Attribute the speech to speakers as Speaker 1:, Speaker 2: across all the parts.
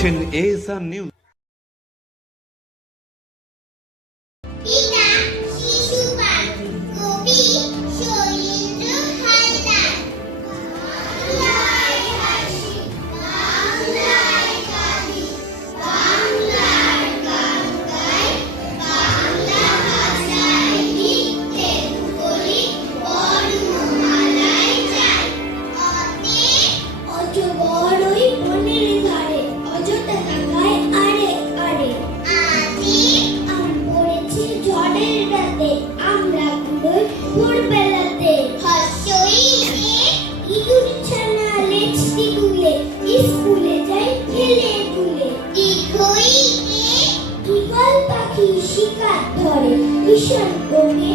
Speaker 1: watching Asia News. 炫功耶！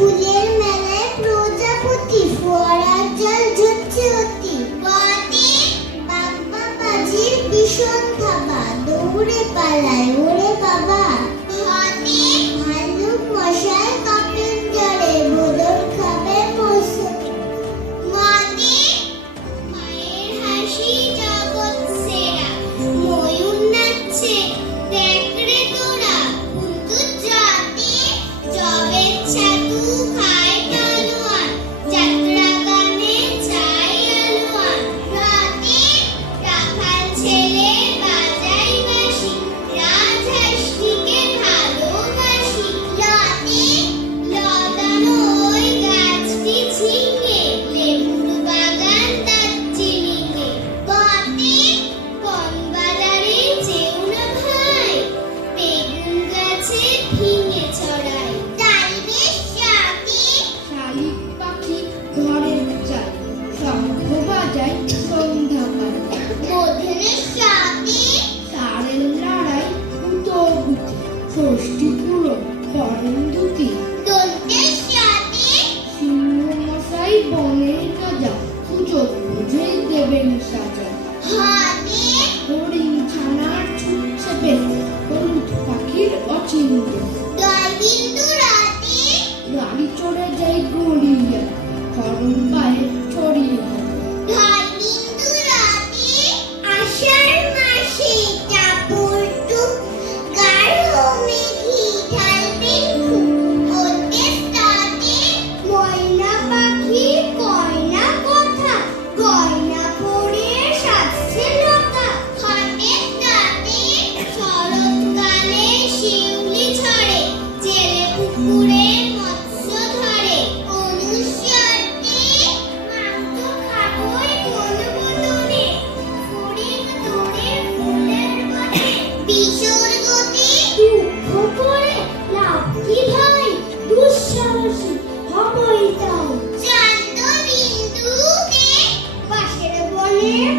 Speaker 1: ফুলের মেলায় প্রজাপতি, ফোয়ারার জল ঝরছে অতি। গতি বাবা বাজির ভীষণ থাবা দৌড়ে পালায়, ওরে বাবা।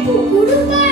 Speaker 1: 不哭了